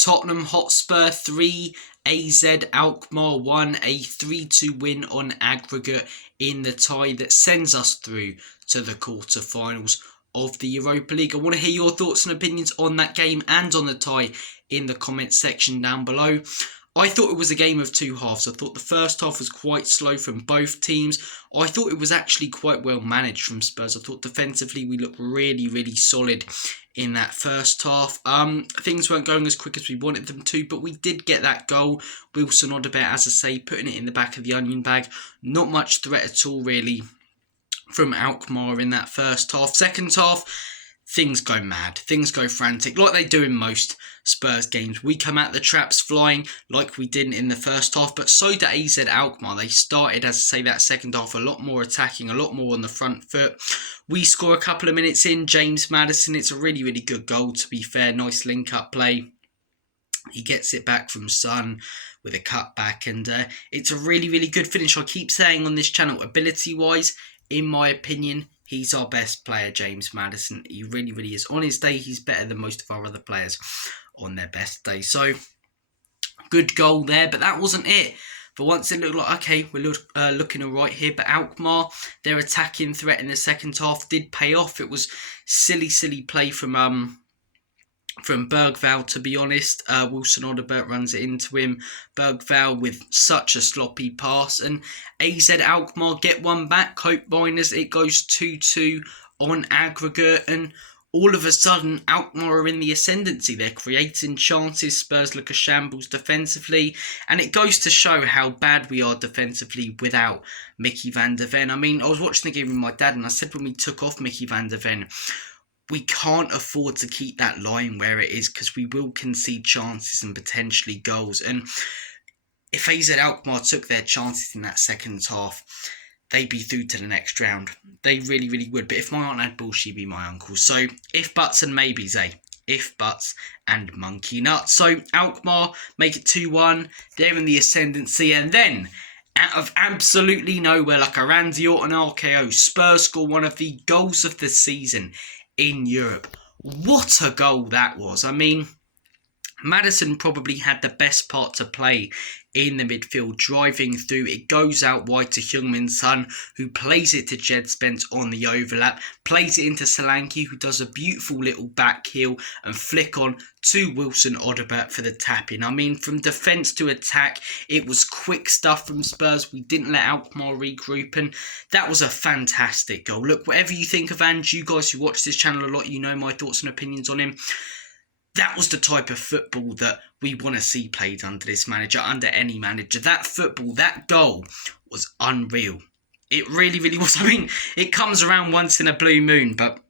Tottenham Hotspur 3, AZ Alkmaar 1, a 3-2 win on aggregate in the tie that sends us through to the quarter-finals of the Europa League. I want to hear your thoughts and opinions on that game and on the tie in the comments section down below. I thought it was a game of two halves. I thought the first half was quite slow from both teams. I thought it was actually quite well managed from Spurs. I thought defensively we looked really, really solid in that first half. Things weren't going as quick as we wanted them to, but we did get that goal. Wilson Odobert, as I say, putting it in the back of the onion bag. Not much threat at all, really, from Alkmaar in that first half. Second half, things go mad. Things go frantic, like they do in most Spurs games. We come out the traps flying like we didn't in the first half, but so did AZ Alkmaar. They started, as I say, that second half a lot more attacking, a lot more on the front foot. We score a couple of minutes in. James Maddison, it's a really, really good goal, to be fair. Nice link-up play. He gets it back from Son with a cutback, and it's a really, really good finish. I keep saying on this channel, ability-wise, in my opinion, he's our best player, James Maddison. He really, really is. On his day, he's better than most of our other players on their best day. So, good goal there, but that wasn't it. For once, it looked like, okay, we're looking all right here. But Alkmaar, their attacking threat in the second half did pay off. It was silly, silly play from Bergvall, to be honest. Wilson Odobert runs it into him. Bergvall with such a sloppy pass. And AZ Alkmaar get one back. Hope Miners, it goes 2-2 on aggregate. And all of a sudden, Alkmaar are in the ascendancy. They're creating chances. Spurs look a shambles defensively. And it goes to show how bad we are defensively without Mickey van der Ven. I mean, I was watching the game with my dad, and I said when we took off Mickey van der Ven, we can't afford to keep that line where it is, because we will concede chances and potentially goals. And if AZ Alkmaar took their chances in that second half, they'd be through to the next round. They really, really would. But if my aunt had balls, she'd be my uncle. So, if buts and maybes, eh? If buts and monkey nuts. So, Alkmaar make it 2-1. They're in the ascendancy. And then, out of absolutely nowhere, like a Randy Orton RKO, Spurs score one of the goals of the season in Europe. What a goal that was. I mean, Maddison probably had the best part to play in the midfield, driving through. It goes out wide to Heung-min Son, who plays it to Jed Spence on the overlap, plays it into Solanke, who does a beautiful little back heel and flick on to Wilson Odobert for the tap-in. I mean, from defence to attack, it was quick stuff from Spurs. We didn't let Alkmaar regroup, and that was a fantastic goal. Look, whatever you think of Ange, you guys who watch this channel a lot, you know my thoughts and opinions on him. That was the type of football that we want to see played under this manager, under any manager. That football, that goal was unreal. It really, really was. I mean, it comes around once in a blue moon, but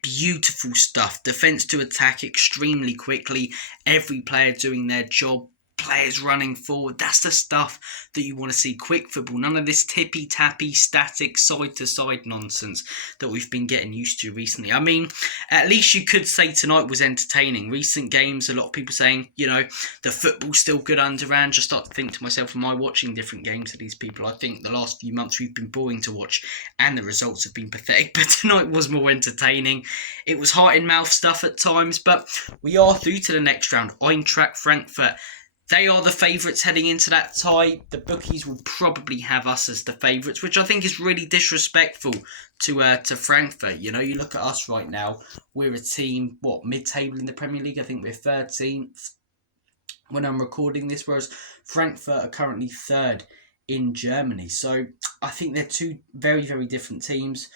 beautiful stuff. Defence to attack extremely quickly. Every player doing their job. Players running forward. That's the stuff that you want to see. Quick football. None of this tippy-tappy, static, side-to-side nonsense that we've been getting used to recently. I mean, at least you could say tonight was entertaining. Recent games, a lot of people saying, you know, the football's still good under Ange. I start to think to myself, am I watching different games of these people? I think the last few months we've been boring to watch and the results have been pathetic. But tonight was more entertaining. It was heart-in-mouth stuff at times, but we are through to the next round. Eintracht Frankfurt. They are the favourites heading into that tie. The bookies will probably have us as the favourites, which I think is really disrespectful to Frankfurt. You know, you look at us right now. We're a team, mid-table in the Premier League? I think we're 13th when I'm recording this, whereas Frankfurt are currently 3rd in Germany. So I think they're two very, very different teams.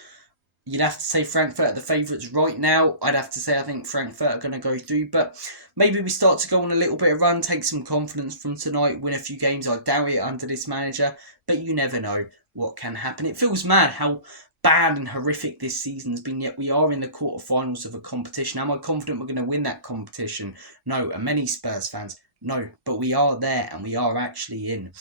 You'd have to say Frankfurt are the favourites right now. I'd have to say I think Frankfurt are going to go through. But maybe we start to go on a little bit of run, take some confidence from tonight, win a few games. I doubt it under this manager. But you never know what can happen. It feels mad how bad and horrific this season's been, yet we are in the quarter-finals of a competition. Am I confident we're going to win that competition? No. And many Spurs fans? No. But we are there and we are actually in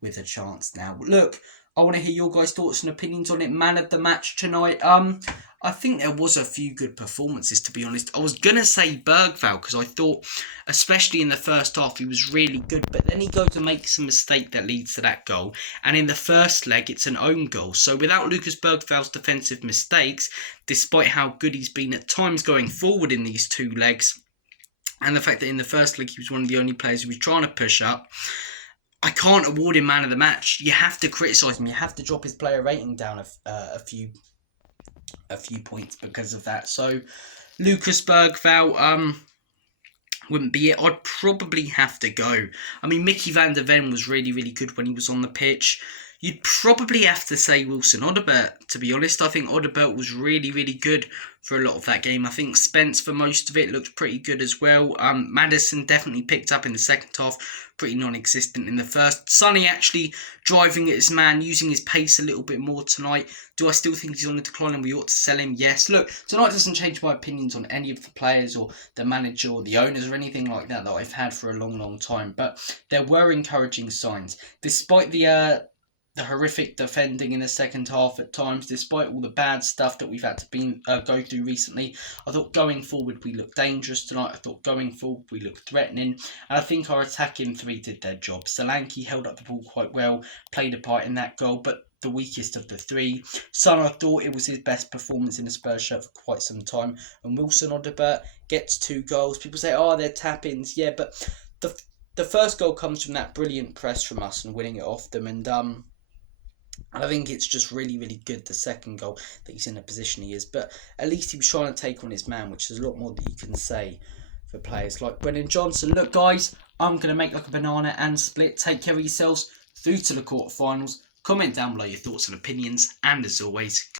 with a chance now. Look, I want to hear your guys' thoughts and opinions on it. Man of the match tonight. I think there was a few good performances, to be honest. I was going to say Bergvall because I thought, especially in the first half, he was really good. But then he goes to make some mistake that leads to that goal. And in the first leg, it's an own goal. So without Lucas Bergvall's defensive mistakes, despite how good he's been at times going forward in these two legs, and the fact that in the first league he was one of the only players who was trying to push up, I can't award him man of the match. You have to criticise him. You have to drop his player rating down a few points because of that. So Lucas Bergvall wouldn't be it. I'd probably have to go. I mean, Mickey van der Ven was really, really good when he was on the pitch. You'd probably have to say Wilson Odobert, to be honest. I think Odobert was really, really good for a lot of that game. I think Spence, for most of it, looked pretty good as well. Maddison definitely picked up in the second half, pretty non-existent in the first. Sonny actually driving at his man, using his pace a little bit more tonight. Do I still think he's on the decline and we ought to sell him? Yes. Look, tonight doesn't change my opinions on any of the players or the manager or the owners or anything like that I've had for a long, long time. But there were encouraging signs. Despite the horrific defending in the second half at times, despite all the bad stuff that we've had to go through recently, I thought going forward we looked dangerous tonight. I thought going forward we looked threatening, and I think our attacking three did their job. Solanke held up the ball quite well, played a part in that goal, but the weakest of the three. Son, I thought it was his best performance in a Spurs shirt for quite some time, and Wilson Odobert gets 2 goals. People say, oh, they're tap-ins. Yeah, but the first goal comes from that brilliant press from us and winning it off them, and I think it's just really, really good, the second goal, that he's in the position he is. But at least he was trying to take on his man, which is a lot more that you can say for players like Brennan Johnson. Look, guys, I'm going to make like a banana and split. Take care of yourselves through to the quarterfinals. Comment down below your thoughts and opinions. And as always,